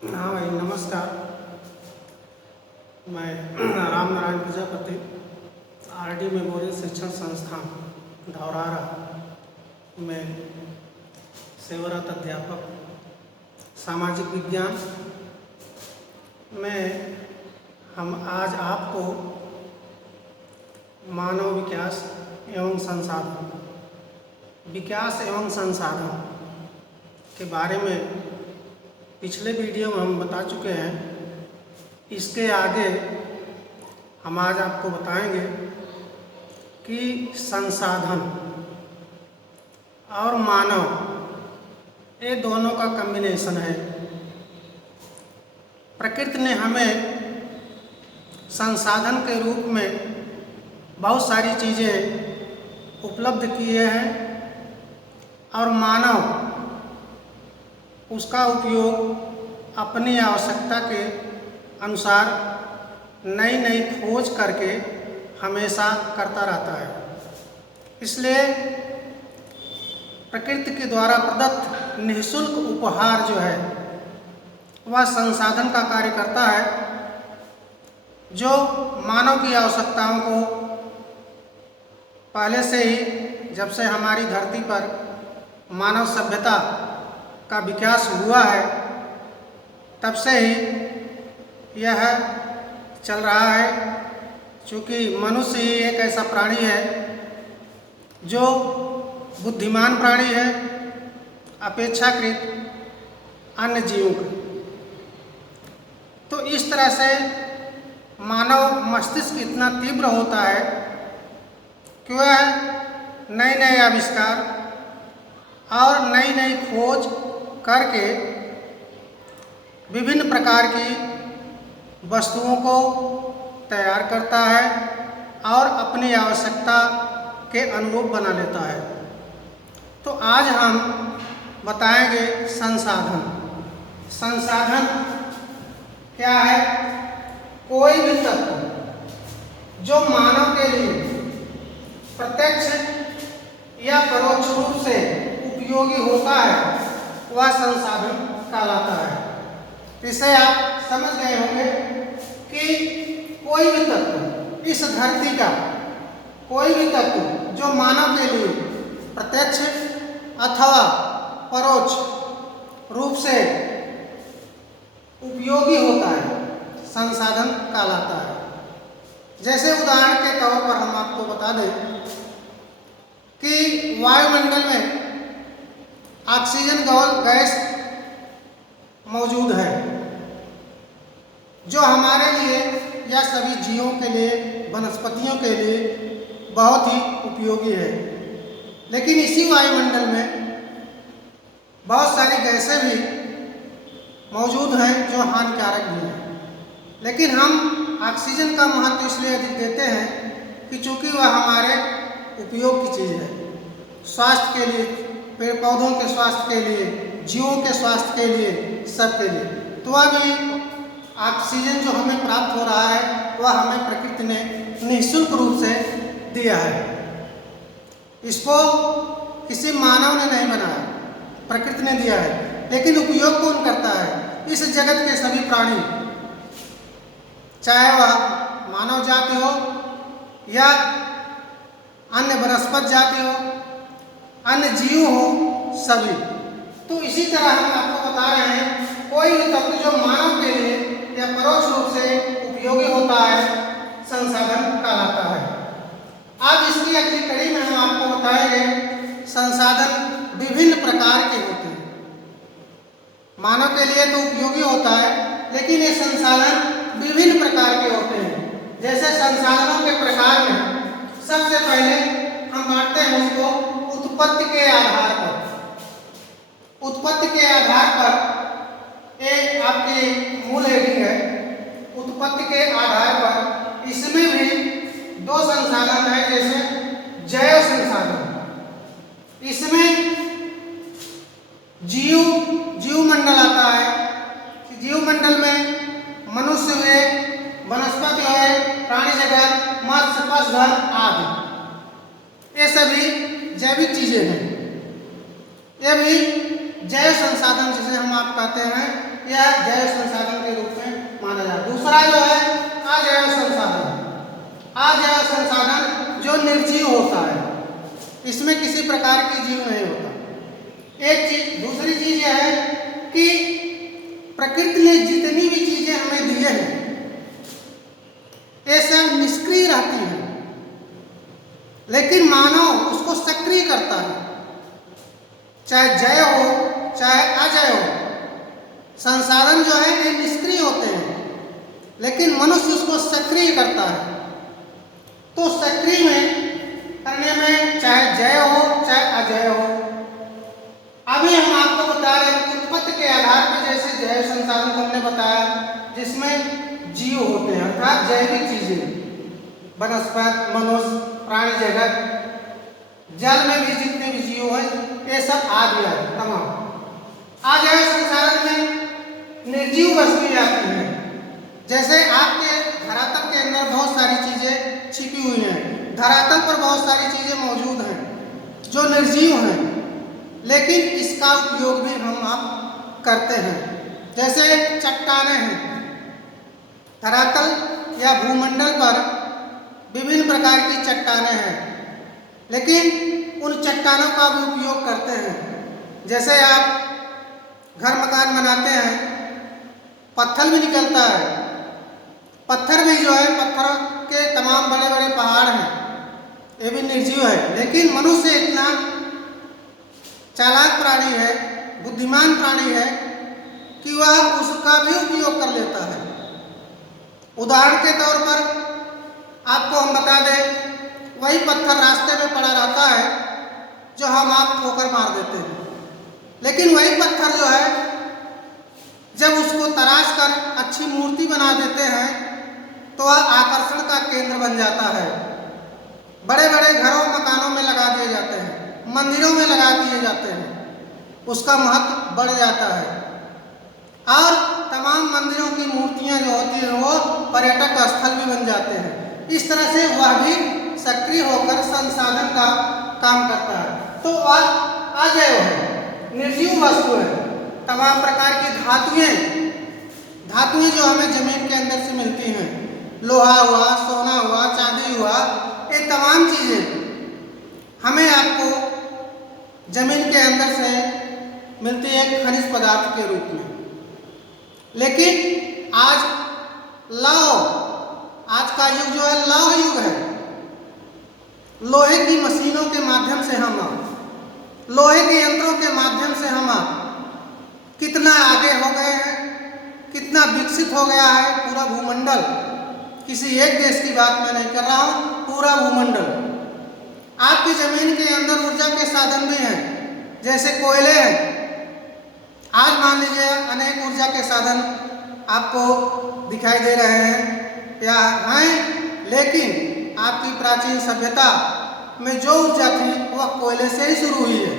हाँ भाई, नमस्कार। मैं राम नारायण प्रजापति, आरडी मेमोरियल शिक्षण संस्थान धौरारा में सेवारत अध्यापक सामाजिक विज्ञान में हम आज आपको मानव विकास एवं संसाधन के बारे में पिछले वीडियो में हम बता चुके हैं। इसके आगे हम आज आपको बताएंगे कि संसाधन और मानव ये दोनों का कॉम्बिनेशन है। प्रकृति ने हमें संसाधन के रूप में बहुत सारी चीज़ें उपलब्ध किए हैं और मानव उसका उपयोग अपनी आवश्यकता के अनुसार नई नई खोज करके हमेशा करता रहता है। इसलिए प्रकृति के द्वारा प्रदत्त निःशुल्क उपहार जो है वह संसाधन का कार्य करता है, जो मानव की आवश्यकताओं को पहले से ही, जब से हमारी धरती पर मानव सभ्यता का विकास हुआ है तब से ही यह चल रहा है। क्योंकि मनुष्य ही एक ऐसा प्राणी है जो बुद्धिमान प्राणी है अपेक्षाकृत अन्य जीवों के। तो इस तरह से मानव मस्तिष्क इतना तीव्र होता है कि वह नए नए आविष्कार और नई नई खोज करके विभिन्न प्रकार की वस्तुओं को तैयार करता है और अपनी आवश्यकता के अनुरूप बना लेता है। तो आज हम बताएंगे संसाधन। संसाधन क्या है? कोई भी तत्व जो मानव के लिए प्रत्यक्ष या परोक्ष रूप से उपयोगी होता है वह संसाधन कहलाता है। इसे आप समझ गए होंगे कि कोई भी तत्व, इस धरती का कोई भी तत्व जो मानव के लिए प्रत्यक्ष अथवा परोक्ष रूप से उपयोगी होता है संसाधन कहलाता है। जैसे उदाहरण के तौर पर हम आपको बता दें कि वायुमंडल में ऑक्सीजन गैस मौजूद है जो हमारे लिए या सभी जीवों के लिए, वनस्पतियों के लिए बहुत ही उपयोगी है। लेकिन इसी वायुमंडल में बहुत सारी गैसें भी मौजूद हैं जो हानिकारक भी हैं। लेकिन हम ऑक्सीजन का महत्व इसलिए अधिक देते हैं कि चूँकि वह हमारे उपयोग की चीज़ है, स्वास्थ्य के लिए, पेड़ पौधों के स्वास्थ्य के लिए, जीवों के स्वास्थ्य के लिए, सबके लिए। तो अभी ऑक्सीजन जो हमें प्राप्त हो रहा है वह हमें प्रकृति ने निःशुल्क रूप से दिया है। इसको किसी मानव ने नहीं बनाया, प्रकृति ने दिया है। लेकिन उपयोग कौन करता है? इस जगत के सभी प्राणी, चाहे वह मानव जाति हो या अन्य वनस्पति जाति हो, अन्य जीव हो, सभी। तो इसी तरह हम आपको बता रहे हैं कोई भी तत्व जो मानव के लिए या परोक्ष रूप से उपयोगी होता है संसाधन कहलाता है। अब इसकी अगली कड़ी में हम आपको बताएंगे संसाधन विभिन्न प्रकार के होते हैं। मानव के लिए तो उपयोगी होता है, लेकिन ये संसाधन विभिन्न प्रकार के होते हैं। जैसे संसाधनों के प्रकार में सबसे पहले हम बांटते हैं उसको उत्पत्ति के आधार पर। उत्पत्ति के आधार पर एक आपकी मूल हेडिंग है, उत्पत्ति के आधार पर। इसमें भी दो संसाधन है, जैसे जैव संसाधन। इसमें जीव मंडल आता है। जीव मंडल में मनुष्य हुए, वनस्पति हुए, प्राणी जगत, मत्स्य, पशुधन आदि, ये सभी जैविक चीजें हैं। ये भी जैव संसाधन जिसे हम आप कहते हैं, या जैव संसाधन के रूप में माना जाता है। दूसरा जो है अजैव संसाधन। अजैव संसाधन जो निर्जीव होता है, इसमें किसी प्रकार की जीव नहीं होता। एक चीज, दूसरी चीज यह है कि प्रकृति ने जितनी भी चीजें हमें दी हैं ये सब निष्क्रिय रहती है, लेकिन मानव उसको सक्रिय करता है। चाहे जय हो चाहे अजय हो, संसाधन जो है ये निष्क्रिय होते हैं, लेकिन मनुष्य उसको सक्रिय करता है। तो सक्रिय में करने में चाहे जय हो चाहे अजय हो। अभी हम आपको बता रहे हैं उत्पत्ति के आधार पर, जैसे जैव संसाधन को हमने बताया जिसमें जीव होते हैं अर्थात जैविक चीजें, वनस्पति, मनुष्य, प्राणी जगत, जल में भी जितने भी जीव हैं ये सब आ गया है तमाम। अजैव संसाधन में निर्जीव वस्तुएं आती हैं, जैसे आपके धरातल के अंदर बहुत सारी चीजें छिपी हुई हैं, धरातल पर बहुत सारी चीजें मौजूद हैं जो निर्जीव हैं, लेकिन इसका उपयोग भी हम आप करते हैं। जैसे चट्टानें हैं, धरातल या भूमंडल पर विभिन्न प्रकार की चट्टानें हैं, लेकिन उन चट्टानों का भी उपयोग करते हैं। जैसे आप घर मकान बनाते हैं, पत्थर भी निकलता है, पत्थर भी जो है पत्थरों के तमाम बड़े बड़े पहाड़ हैं, ये भी निर्जीव है, लेकिन मनुष्य इतना चालाक प्राणी है, बुद्धिमान प्राणी है कि वह उसका भी उपयोग कर लेता है। उदाहरण के तौर पर आपको हम बता दें, वही पत्थर रास्ते में पड़ा रहता है जो हम आप ठोकर मार देते हैं, लेकिन वही पत्थर जो है जब उसको तराश कर अच्छी मूर्ति बना देते हैं तो वह आकर्षण का केंद्र बन जाता है। बड़े बड़े घरों मकानों में लगा दिए जाते हैं, मंदिरों में लगा दिए जाते हैं, उसका महत्व बढ़ जाता है। और तमाम मंदिरों की मूर्तियां जो होती हैं वो पर्यटक स्थल भी बन जाते हैं। इस तरह से वह भी सक्रिय होकर संसाधन का काम करता है। तो अजैव है, निर्जीव वस्तु है, तमाम प्रकार की धातुएं जो हमें जमीन के अंदर से मिलती हैं, लोहा हुआ, सोना हुआ, चांदी हुआ, ये तमाम चीजें हमें आपको जमीन के अंदर से मिलती है खनिज पदार्थ के रूप में। लेकिन आज का युग जो है लौह युग है। लोहे की मशीनों के माध्यम से लोहे के यंत्रों के माध्यम से हम कितना आगे हो गए हैं, कितना विकसित हो गया है पूरा भूमंडल। किसी एक देश की बात मैं नहीं कर रहा हूँ, पूरा भूमंडल। आपकी जमीन के अंदर ऊर्जा के साधन भी हैं, जैसे कोयले हैं। आज मान लीजिए अनेक ऊर्जा के साधन आपको दिखाई दे रहे हैं या हैं, लेकिन आपकी प्राचीन सभ्यता में जो ऊर्जा थी वह कोयले से ही शुरू हुई है।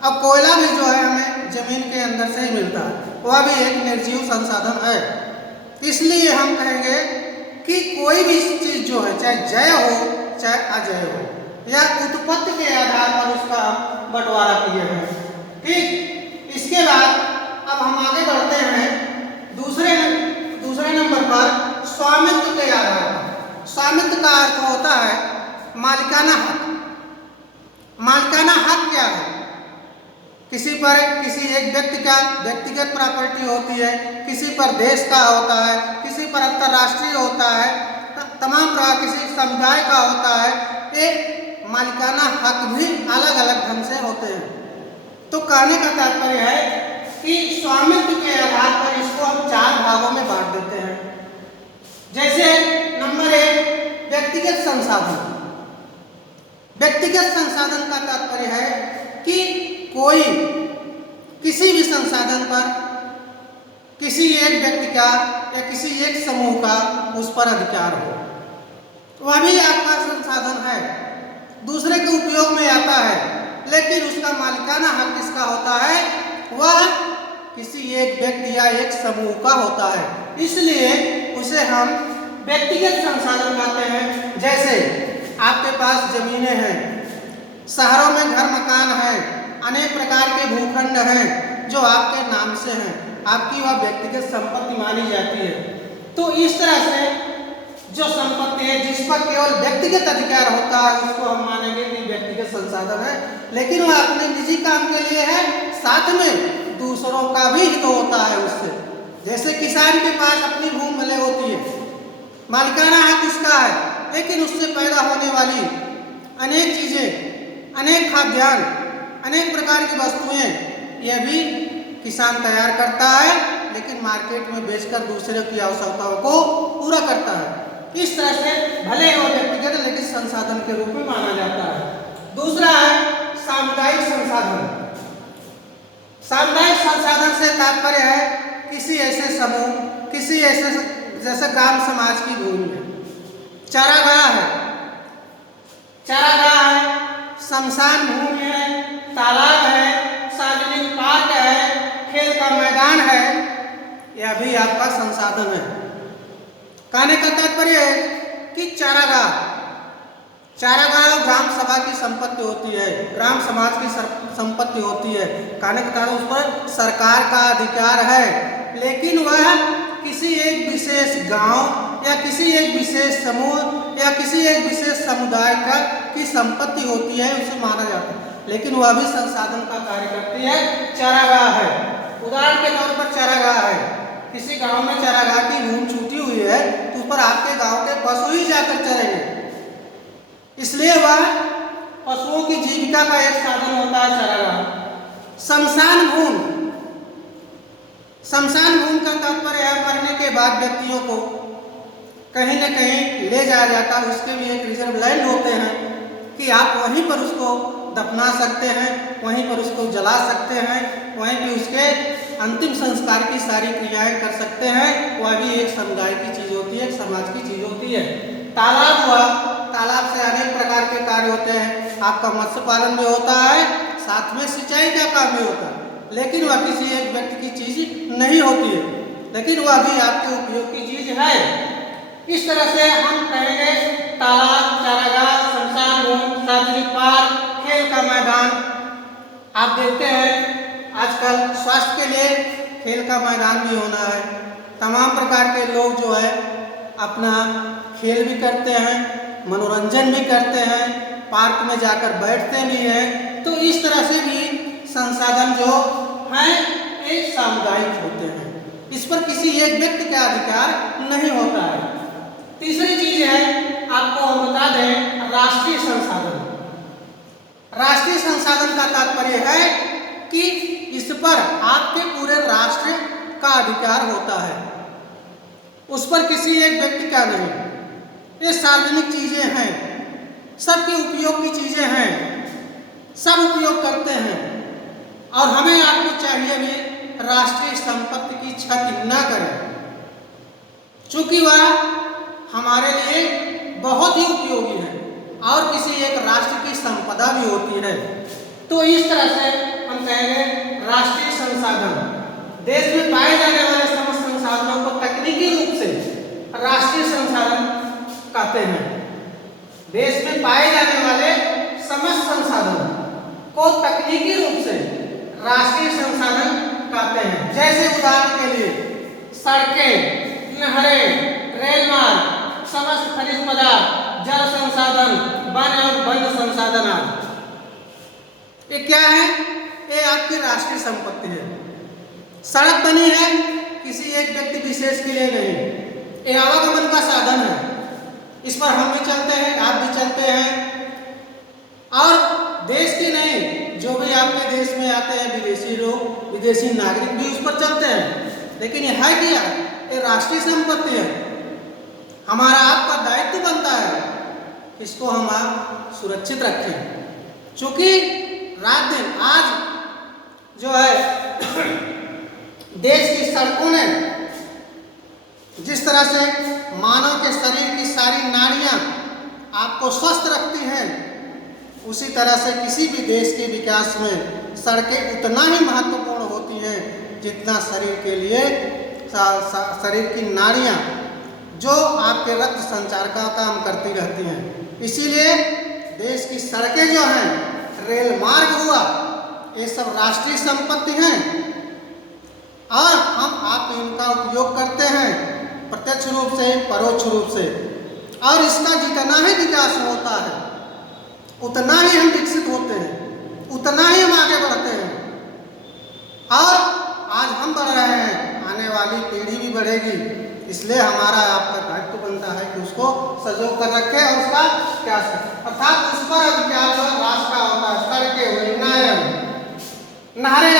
अब कोयला भी जो है हमें जमीन के अंदर से ही मिलता है, वह भी एक निर्जीव संसाधन है। इसलिए हम कहेंगे कि कोई भी चीज जो है, चाहे जय हो चाहे अजय हो, या उत्पत्ति के आधार पर उसका बंटवारा किए हैं। ठीक, इसके बाद अब हम आगे बढ़ते हैं दूसरे नंबर पर स्वामित्व के आधार पर। स्वामित्व का अर्थ होता है मालिकाना हक। मालिकाना हक क्या है? किसी एक व्यक्ति का व्यक्तिगत प्रॉपर्टी होती है, किसी पर देश का होता है, किसी पर अंतर्राष्ट्रीय होता है, तमाम किसी समुदाय का होता है। ये मालिकाना हक भी अलग अलग ढंग से होते हैं। तो कहने का तात्पर्य है कि स्वामित्व के आधार पर इसको हम 4 भागों में बांट देते हैं। जैसे नंबर 1 व्यक्तिगत संसाधन। व्यक्तिगत संसाधन का तात्पर्य है कि कोई किसी भी संसाधन पर किसी एक व्यक्ति का या किसी एक समूह का उस पर अधिकार हो, वह भी आपका संसाधन है, दूसरे के उपयोग में आता है, लेकिन उसका मालिकाना हक किसका होता है? वह किसी एक व्यक्ति या एक समूह का होता है, इसलिए उसे हम व्यक्तिगत संसाधन कहते हैं। जैसे आपके पास जमीनें हैं, शहरों में घर मकान हैं, अनेक प्रकार के भूखंड हैं जो आपके नाम से हैं, आपकी वह व्यक्तिगत संपत्ति मानी जाती है। तो इस तरह से जो संपत्ति है जिस पर केवल व्यक्तिगत अधिकार होता है उसको हम मानेंगे कि व्यक्तिगत संसाधन है, लेकिन वह अपने निजी काम के लिए है, साथ में दूसरों का भी हित होता है उससे। जैसे किसान के पास अपनी भूमि भले होती है, मालिकाना हक उसका है, लेकिन उससे पैदा होने वाली अनेक चीज़ें, अनेक खाद्यान्न, अनेक प्रकार की वस्तुएं यह भी किसान तैयार करता है, लेकिन मार्केट में बेचकर दूसरे की आवश्यकताओं को पूरा करता है। इस तरह से भले वो व्यक्तिगत लेकिन संसाधन के रूप में माना जाता है। दूसरा है सामुदायिक संसाधन। सामुदायिक संसाधन से तात्पर्य है किसी ऐसे समूह, किसी ऐसे जैसे ग्राम समाज की भूमि है, चारागाह है, शमशान भूमि है, तालाब है, सार्वजनिक पार्क है, खेल का मैदान है, यह भी आपका संसाधन है। कहने का तात्पर्य है कि चारागाह ग्राम सभा की संपत्ति होती है, ग्राम समाज की संपत्ति होती है। कहने का तात्पर्य उस पर सरकार का अधिकार है, लेकिन वह किसी एक विशेष गांव या किसी एक विशेष समूह या किसी एक विशेष समुदाय की संपत्ति होती है, उसे माना जाता है, लेकिन वह भी संसाधन का कार्य करती है। चारागाह है, उदाहरण के तौर पर चारागाह है, किसी गांव में चारागाह की भूमि छूटी हुई है तो उस पर आपके गांव के पशु ही जाकर चरेंगे, इसलिए वह पशुओं की जीविका का एक साधन होता है चारागाह। शमशान भूमि का तात्पर्य है मरने के बाद व्यक्तियों को कहीं न कहीं ले जाया जाता है, उसके भी एक रिजर्व लैंड होते हैं कि आप वहीं पर उसको दफना सकते हैं, वहीं पर उसको जला सकते हैं, वहीं भी उसके अंतिम संस्कार की सारी क्रियाएं कर सकते हैं। वह भी एक समुदाय की चीज़ होती है, एक समाज की चीज़ होती है। तालाब हुआ, तालाब से अनेक प्रकार के कार्य होते हैं, आपका मत्स्य पालन भी होता है, साथ में सिंचाई का काम भी होता है, लेकिन वह किसी एक व्यक्ति की चीज़ नहीं होती है, लेकिन वह भी आपके उपयोग की चीज़ है। इस तरह से हम कहेंगे तालाब, चारागाह, शमशान भूमि, सार्वजनिक पार्क, खेल का मैदान। आप देखते हैं आजकल स्वास्थ्य के लिए खेल का मैदान भी होना है, तमाम प्रकार के लोग जो है अपना खेल भी करते हैं, मनोरंजन भी करते हैं, पार्क में जाकर बैठते भी हैं। तो इस तरह से भी संसाधन जो हैं एक सामुदायिक होते हैं, इस पर किसी एक व्यक्ति का अधिकार नहीं होता है। तीसरी चीज है, आपको हम बता दें, राष्ट्रीय संसाधन। राष्ट्रीय संसाधन का तात्पर्य है कि इस पर आपके पूरे राष्ट्र का अधिकार होता है, उस पर किसी एक व्यक्ति का नहीं। ये सार्वजनिक चीजें हैं, सबके उपयोग की चीजें हैं, सब उपयोग करते हैं, और हमें आपको चाहिए भी राष्ट्रीय संपत्ति की क्षति न करें, चूंकि वह हमारे लिए बहुत ही उपयोगी है और किसी एक राष्ट्र की संपदा भी होती है। तो इस तरह से हम कहेंगे राष्ट्रीय संसाधन, देश में पाए जाने वाले समस्त संसाधनों को तकनीकी रूप से राष्ट्रीय संसाधन कहते हैं। देश में पाए जाने वाले समस्त संसाधन को तकनीकी रूप से राष्ट्रीय संसाधन कहते हैं। जैसे उदाहरण के लिए सड़कें, नहरें, रेल मार्ग, समस्त खनिज पदार्थ, जल संसाधन, वन और वन संसाधन आदि, ये क्या है? ये आपकी राष्ट्रीय संपत्ति है। सड़क बनी है किसी एक व्यक्ति विशेष के लिए नहीं, ये आवागमन का साधन है, इस पर हम भी चलते हैं, आप भी चलते हैं, और देश के नहीं, जो भी आपके देश में आते हैं विदेशी लोग, विदेशी नागरिक भी उस पर चलते हैं। लेकिन ये है क्या? ये राष्ट्रीय संपत्ति है। हमारा आपका दायित्व बनता है इसको हम आप सुरक्षित रखें, क्योंकि रात दिन आज जो है देश की सड़कों ने जिस तरह से मानव के शरीर की सारी नाड़ियां आपको स्वस्थ रखती हैं, उसी तरह से किसी भी देश के विकास में सड़कें उतना ही महत्वपूर्ण होती हैं जितना शरीर के लिए शरीर की नाड़ियां जो आपके रक्त संचार का काम करती रहती हैं। इसीलिए देश की सड़कें जो हैं, रेल मार्ग हुआ, ये सब राष्ट्रीय संपत्ति हैं। और हम आप इनका उपयोग करते हैं प्रत्यक्ष रूप से, परोक्ष रूप से, और इसका जितना ही विकास होता है उतना ही हम विकसित होते हैं, उतना ही हम आगे बढ़ते हैं। और आज हम बढ़ रहे हैं, आने वाली पीढ़ी भी बढ़ेगी, इसलिए हमारा आपका दायित्व बनता है कि उसको सजो कर रखें और उसका क्या अर्थात उस पर अधिकार जो राष्ट्र का होता है। सड़कें हुई, नहरें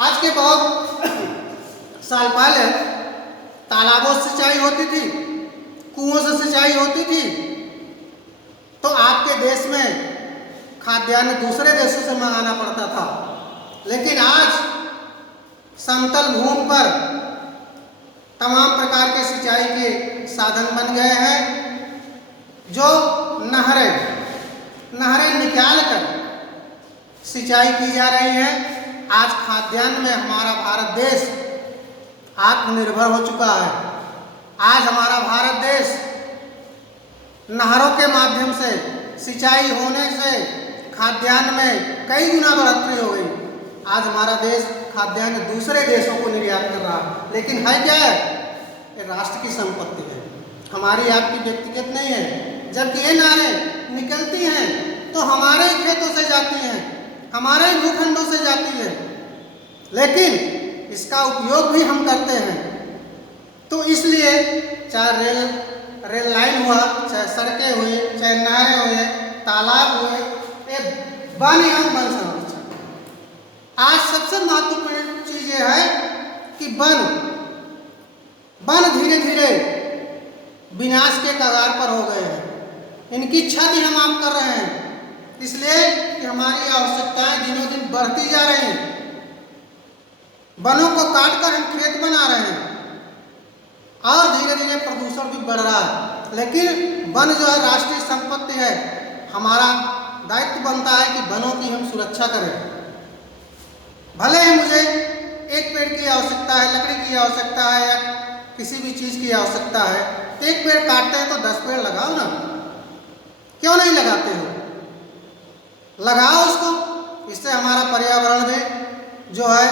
आज के बहुत साल पहले तालाबों से सिंचाई होती थी, कुओं से सिंचाई होती थी, तो आपके देश में खाद्यान्न दूसरे देशों से मंगाना पड़ता था। लेकिन आज समतल भूमि पर तमाम प्रकार के सिंचाई के साधन बन गए हैं, जो नहरें निकाल कर सिंचाई की जा रही है। आज खाद्यान्न में हमारा भारत देश आत्मनिर्भर हो चुका है। आज हमारा भारत देश नहरों के माध्यम से सिंचाई होने से खाद्यान्न में कई गुना बढ़ोतरी हो गई। आज हमारा देश खाद्यान्न दूसरे देशों को निर्यात कर रहा है, लेकिन है क्या है? ये राष्ट्र की संपत्ति है, हमारी आपकी व्यक्तिगत नहीं है। जबकि ये नारें निकलती हैं तो हमारे खेतों से जाती हैं, हमारे भूखंडों से जाती है, लेकिन इसका उपयोग भी हम करते हैं। तो इसलिए चाहे रेल लाइन हुआ, चाहे सड़कें हुई, चाहे नहरें हुए, तालाब हुए, ये वन एवं वन संरक्षण। आज सबसे महत्वपूर्ण चीज ये है कि वन धीरे धीरे विनाश के कगार पर हो गए हैं। इनकी क्षति हम आप कर रहे हैं, इसलिए कि हमारी आवश्यकताएं दिनों दिन बढ़ती जा रही हैं। वनों को काटकर हम खेत बना रहे हैं और धीरे धीरे प्रदूषण भी बढ़ रहा है। लेकिन वन जो है राष्ट्रीय संपत्ति है, हमारा दायित्व बनता है कि वनों की हम सुरक्षा करें। भले ही मुझे एक पेड़ की आवश्यकता है, लकड़ी की आवश्यकता है या किसी भी चीज़ की आवश्यकता है, तो एक पेड़ काटते हैं तो 10 पेड़ लगाओ ना, क्यों नहीं लगाते हो? लगाओ उसको, इससे हमारा पर्यावरण भी जो है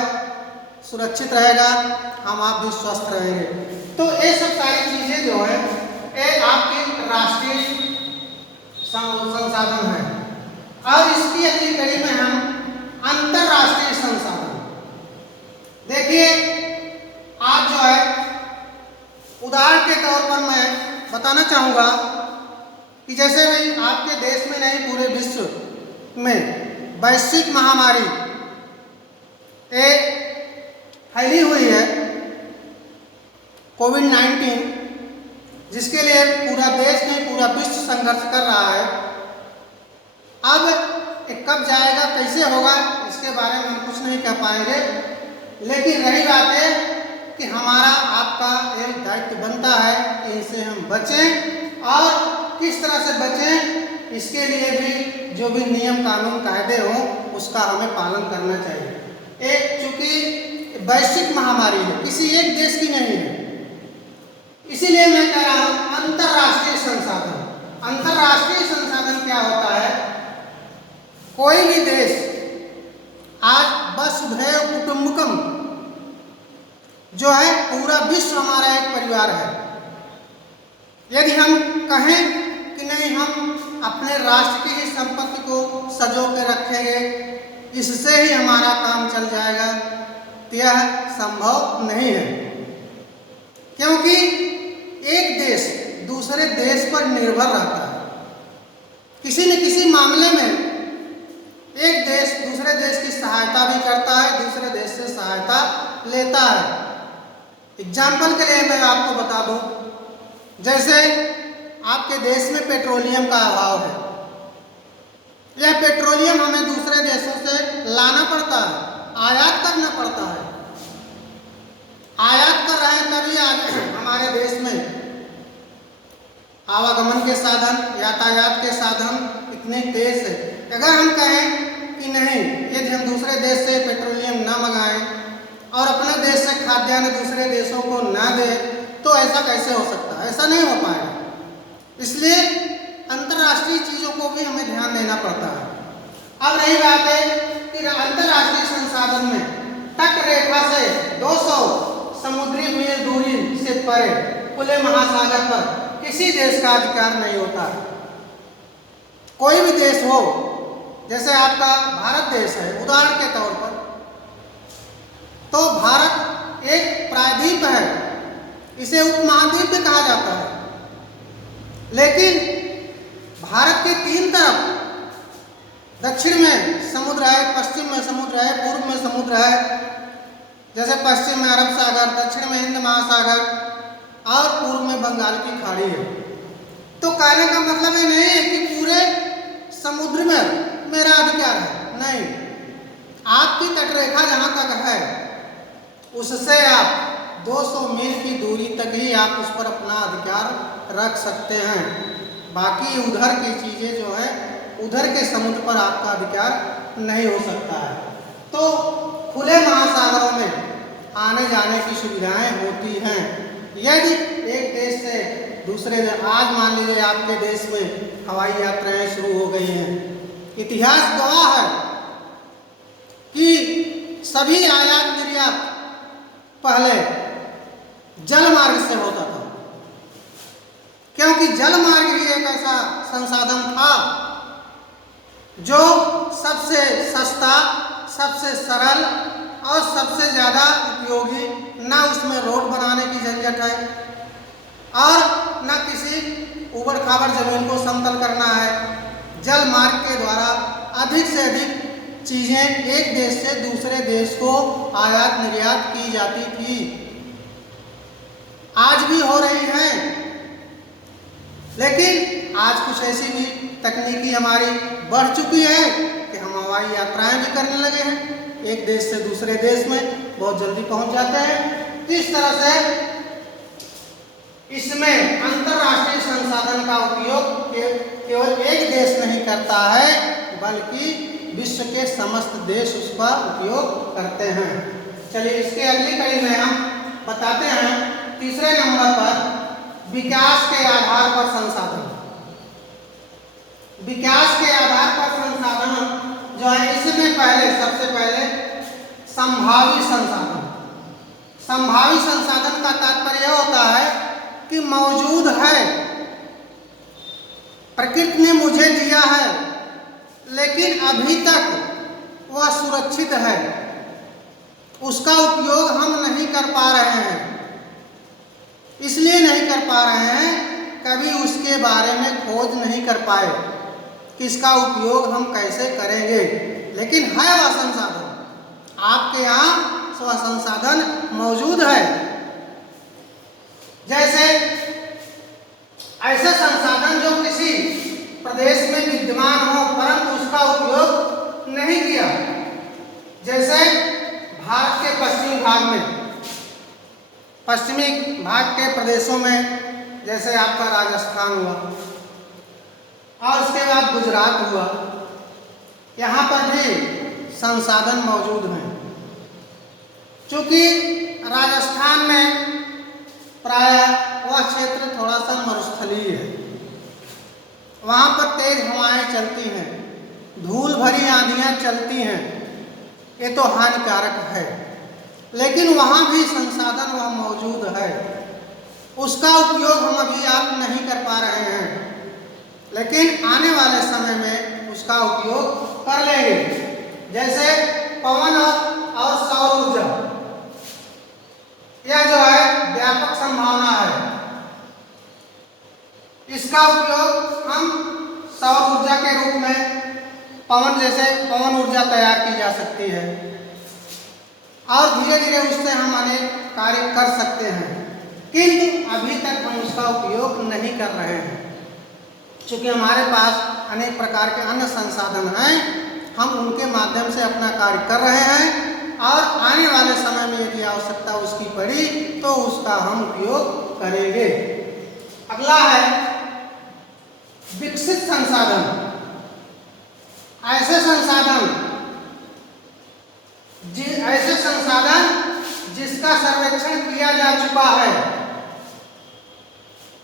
सुरक्षित रहेगा, हम आप भी स्वस्थ रहेंगे। तो ये सब सारी चीज़ें जो है ये आपके राष्ट्रीय संसाधन है। और इसकी अगली कड़ी में हम अंतरराष्ट्रीय संसाधन देखिए। आज जो है उदाहरण के तौर पर मैं बताना चाहूँगा कि जैसे भी आपके देश में नहीं पूरे विश्व में वैश्विक महामारी एक फैली हुई है कोविड-19, जिसके लिए पूरा देश नहीं पूरा विश्व संघर्ष कर रहा है। अब कब जाएगा, कैसे होगा, इसके बारे में हम कुछ नहीं कह पाएंगे, लेकिन रही बात है कि हमारा आपका एक दायित्व बनता है कि इनसे हम बचें, और किस तरह से बचें इसके लिए भी जो भी नियम कानून कायदे हों उसका हमें पालन करना चाहिए। एक चूँकि वैश्विक महामारी है, किसी एक देश की नहीं है, इसीलिए मैं कह रहा हूँ अंतरराष्ट्रीय संसाधन। अंतरराष्ट्रीय संसाधन क्या होता है? कोई भी देश आज वसुधैव कुटुंबकम जो है, पूरा विश्व हमारा एक परिवार है। यदि हम कहें कि नहीं हम अपने राष्ट्र की ही संपत्ति को सजो के रखेंगे, इससे ही हमारा काम चल जाएगा, तो यह संभव नहीं है। क्योंकि एक देश दूसरे देश पर निर्भर रहता है। किसी न किसी मामले में एक देश दूसरे देश की सहायता भी करता है, दूसरे देश से सहायता लेता है। एग्जाम्पल के लिए मैं आपको बता दूं, जैसे आपके देश में पेट्रोलियम का अभाव है, यह पेट्रोलियम हमें दूसरे देशों से लाना पड़ता है, आयात करना पड़ता है। आयात कर रहे हैं तभी हमारे देश में आवागमन के साधन, यातायात के साधन इतने तेज है। अगर हम कहें कि नहीं, यदि हम दूसरे देश से पेट्रोलियम ना मंगाएं और अपने देश से खाद्यान्न दूसरे देशों को ना दें, तो ऐसा कैसे हो सकता है? ऐसा नहीं हो पाएगा। इसलिए अंतर्राष्ट्रीय चीज़ों को भी हमें ध्यान देना पड़ता है। अब रही बात है कि अंतर्राष्ट्रीय संसाधन में तट रेखा से 200 समुद्री मील दूरी से परे खुले महासागर पर किसी देश का अधिकार नहीं होता। कोई भी देश हो, जैसे आपका भारत देश है उदाहरण के तौर पर, तो भारत एक प्रायद्वीप है, इसे उपमहाद्वीप भी कहा जाता है। लेकिन भारत के 3 तरफ, दक्षिण में समुद्र है, पश्चिम में समुद्र है, पूर्व में समुद्र है। जैसे पश्चिम में अरब सागर, दक्षिण में हिंद महासागर और पूर्व में बंगाल की खाड़ी है। तो कहने का मतलब ये नहीं है कि पूरे समुद्र में मेरा अधिकार है, नहीं। आपकी तटरेखा जहाँ तक है उससे आप 200 मील की दूरी तक ही आप उस पर अपना अधिकार रख सकते हैं। बाकी उधर की चीज़ें जो है, उधर के समुद्र पर आपका अधिकार नहीं हो सकता है। तो खुले महासागरों में आने जाने की सुविधाएं होती हैं। यदि एक देश से दूसरे देश, आज मान लीजिए आपके देश में हवाई यात्राएं शुरू हो गई हैं। इतिहास गवाह है कि सभी आयात निर्यात पहले जल मार्ग से होता था, क्योंकि जल मार्ग ही एक ऐसा संसाधन था जो सबसे सस्ता, सबसे सरल और सबसे ज़्यादा उपयोगी। ना उसमें रोड बनाने की झंझट है और न किसी उबड़ खाबड़ जमीन को समतल करना है। जल मार्ग के द्वारा अधिक से अधिक चीज़ें एक देश से दूसरे देश को आयात निर्यात की जाती थी, आज भी हो रही हैं। लेकिन आज कुछ ऐसी भी तकनीकी हमारी बढ़ चुकी है कि हम हवाई यात्राएं भी करने लगे हैं, एक देश से दूसरे देश में बहुत जल्दी पहुंच जाते हैं। इस तरह से इसमें अंतर्राष्ट्रीय संसाधन का उपयोग केवल एक देश नहीं करता है, बल्कि विश्व के समस्त देश उसका उपयोग करते हैं। चलिए इसके अगली कड़ी में हम बताते हैं तीसरे नंबर पर विकास के आधार पर संसाधन। विकास के आधार पर संसाधन जो है, इसमें सबसे पहले संभावी संसाधन। संभावी संसाधन का तात्पर्य होता है कि मौजूद है, प्रकृति ने मुझे दिया है, लेकिन अभी तक वह सुरक्षित है, उसका उपयोग हम नहीं कर पा रहे हैं। इसलिए नहीं कर पा रहे हैं, कभी उसके बारे में खोज नहीं कर पाए कि इसका उपयोग हम कैसे करेंगे। लेकिन है वह संसाधन, आपके यहाँ वह संसाधन मौजूद है। जैसे ऐसे संसाधन जो किसी प्रदेश में विद्यमान हो परंतु उसका उपयोग नहीं किया। जैसे भारत के पश्चिमी भाग में, पश्चिमी भाग के प्रदेशों में, जैसे आपका राजस्थान हुआ और उसके बाद गुजरात हुआ, यहाँ पर भी संसाधन मौजूद हैं। चूँकि राजस्थान में प्रायः वह क्षेत्र थोड़ा सा मरुस्थलीय है, वहाँ पर तेज हवाएं चलती हैं, धूल भरी आंधियाँ चलती हैं, ये तो हानिकारक है। लेकिन वहाँ भी संसाधन वह मौजूद है, उसका उपयोग हम अभी आप नहीं कर पा रहे हैं, लेकिन आने वाले समय में उसका उपयोग कर लेंगे। जैसे पवन और सौर ऊर्जा, यह जो है व्यापक संभावना है। इसका उपयोग हम सौर ऊर्जा के रूप में पवन ऊर्जा तैयार की जा सकती है और धीरे धीरे उससे हम अनेक कार्य कर सकते हैं, किंतु अभी तक हम उसका उपयोग नहीं कर रहे हैं। चूँकि हमारे पास अनेक प्रकार के अन्य संसाधन हैं, हम उनके माध्यम से अपना कार्य कर रहे हैं और आने वाले समय में यदि आवश्यकता उसकी पड़ी तो उसका हम उपयोग करेंगे। अगला है विकसित संसाधन। ऐसे संसाधन जिसका सर्वेक्षण किया जा चुका है,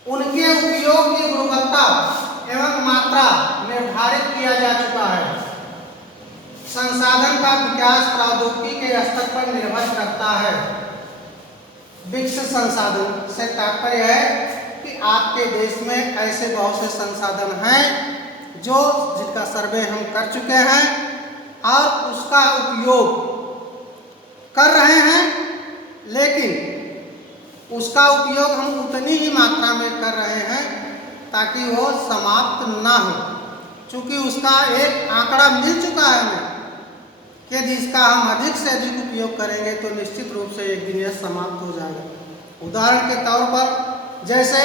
उनके उपयोग की गुणवत्ता एवं मात्रा निर्धारित किया जा चुका है। संसाधन का विकास प्रौद्योगिकी के स्तर पर निर्भर करता है। विकसित संसाधन से तात्पर्य है कि आपके देश में ऐसे बहुत से संसाधन हैं जो जिनका सर्वे हम कर चुके हैं और उसका उपयोग कर रहे हैं, लेकिन उसका उपयोग हम उतनी ही मात्रा में कर रहे हैं ताकि वो समाप्त ना हो। चूँकि उसका एक आंकड़ा मिल चुका है हमें कि यदि इसका हम अधिक से अधिक उपयोग करेंगे तो निश्चित रूप से एक दिन यह समाप्त हो जाएगा। उदाहरण के तौर पर जैसे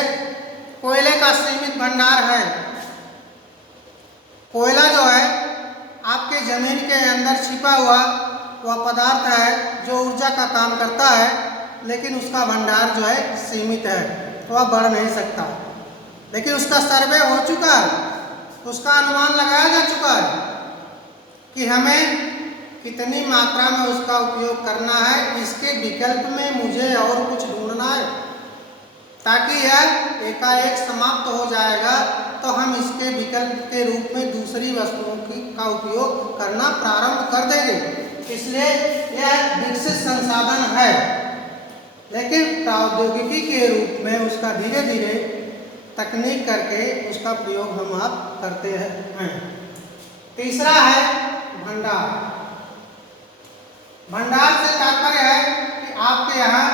कोयले का सीमित भंडार है। कोयला जो है आपके ज़मीन के अंदर छिपा हुआ वह पदार्थ है जो ऊर्जा का काम करता है, लेकिन उसका भंडार जो है सीमित है, वह बढ़ नहीं सकता। लेकिन उसका सर्वे हो चुका है, उसका अनुमान लगाया जा चुका है कि हमें कितनी मात्रा में उसका उपयोग करना है। इसके विकल्प में मुझे और कुछ ढूंढना है ताकि यह एकाएक समाप्त हो जाएगा तो हम इसके विकल्प के रूप में दूसरी वस्तुओं का उपयोग करना प्रारंभ कर देंगे। इसलिए यह विकसित संसाधन है, लेकिन प्रौद्योगिकी के रूप में उसका धीरे धीरे तकनीक करके उसका प्रयोग हम आप करते हैं। तीसरा है भंडार। भंडार से तात्पर्य है कि आपके यहाँ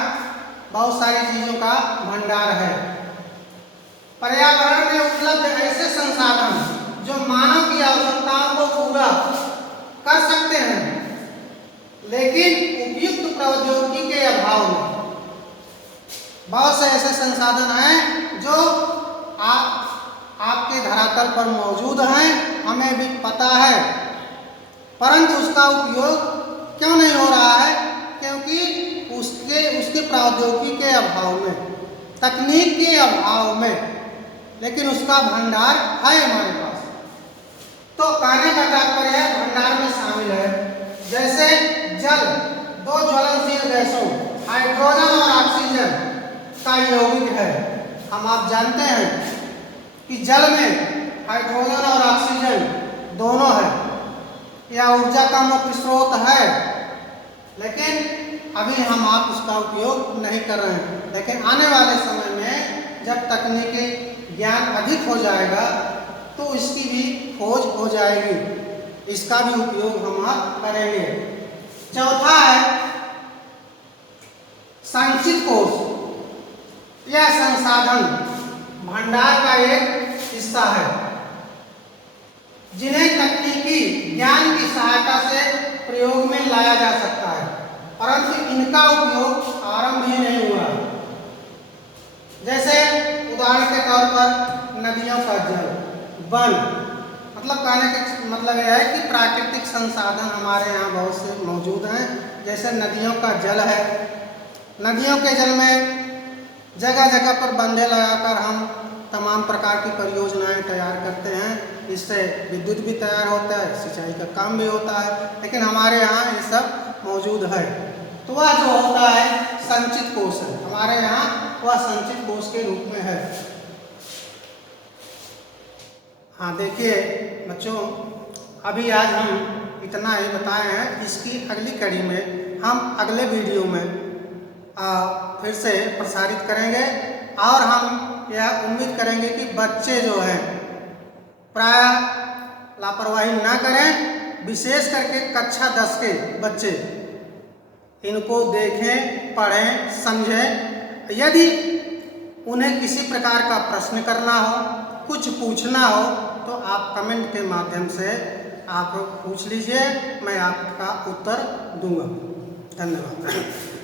बहुत सारी चीज़ों का भंडार है। पर्यावरण में उपलब्ध ऐसे संसाधन जो मानव की आवश्यकताओं को पूरा कर सकते हैं, लेकिन उपयुक्त प्रौद्योगिकी के अभाव में बहुत से ऐसे संसाधन हैं जो आपके धरातल पर मौजूद हैं, हमें भी पता है, परंतु उसका उपयोग क्यों नहीं हो रहा है? क्योंकि उसके प्रौद्योगिकी के अभाव में, तकनीक के अभाव में, लेकिन उसका भंडार है हमारे पास। तो कहने का तात्पर्य है भंडार में शामिल है जैसे जल, दो ज्वलनशील गैसों हाइड्रोजन और ऑक्सीजन का यौगिक है। हम आप जानते हैं कि जल में हाइड्रोजन और ऑक्सीजन दोनों है, यह ऊर्जा का मुख्य स्रोत है, लेकिन अभी हम आप उसका उपयोग नहीं कर रहे हैं। लेकिन आने वाले समय में जब तकनीकी ज्ञान अधिक हो जाएगा तो इसकी भी खोज हो जाएगी, इसका भी उपयोग हम आप करेंगे। चौथा है संचित कोष। यह संसाधन भंडार का एक हिस्सा है जिन्हें तकनीकी ज्ञान की सहायता से प्रयोग में लाया जा सकता है, परंतु इनका उपयोग आरंभ ही नहीं हुआ। जैसे उदाहरण के तौर पर नदियों का जल, वन, मतलब कहने का मतलब यह है कि प्राकृतिक संसाधन हमारे यहाँ बहुत से मौजूद हैं। जैसे नदियों का जल है, नदियों के जल में जगह जगह पर बंधे लगाकर हम तमाम प्रकार की परियोजनाएं तैयार करते हैं। इससे विद्युत भी तैयार होता है, सिंचाई का काम भी होता है, लेकिन हमारे यहाँ ये सब मौजूद है। तो वह जो होता है संचित कोष है, हमारे यहाँ वह संचित कोष के रूप में है। हाँ देखिए बच्चों, अभी आज हम इतना ही बताए हैं। इसकी अगली कड़ी में हम अगले वीडियो में फिर से प्रसारित करेंगे और हम यह उम्मीद करेंगे कि बच्चे जो हैं प्राय लापरवाही ना करें, विशेष करके कक्षा 10 के बच्चे इनको देखें, पढ़ें, समझें। यदि उन्हें किसी प्रकार का प्रश्न करना हो, कुछ पूछना हो, तो आप कमेंट के माध्यम से आप पूछ लीजिए, मैं आपका उत्तर दूंगा। धन्यवाद।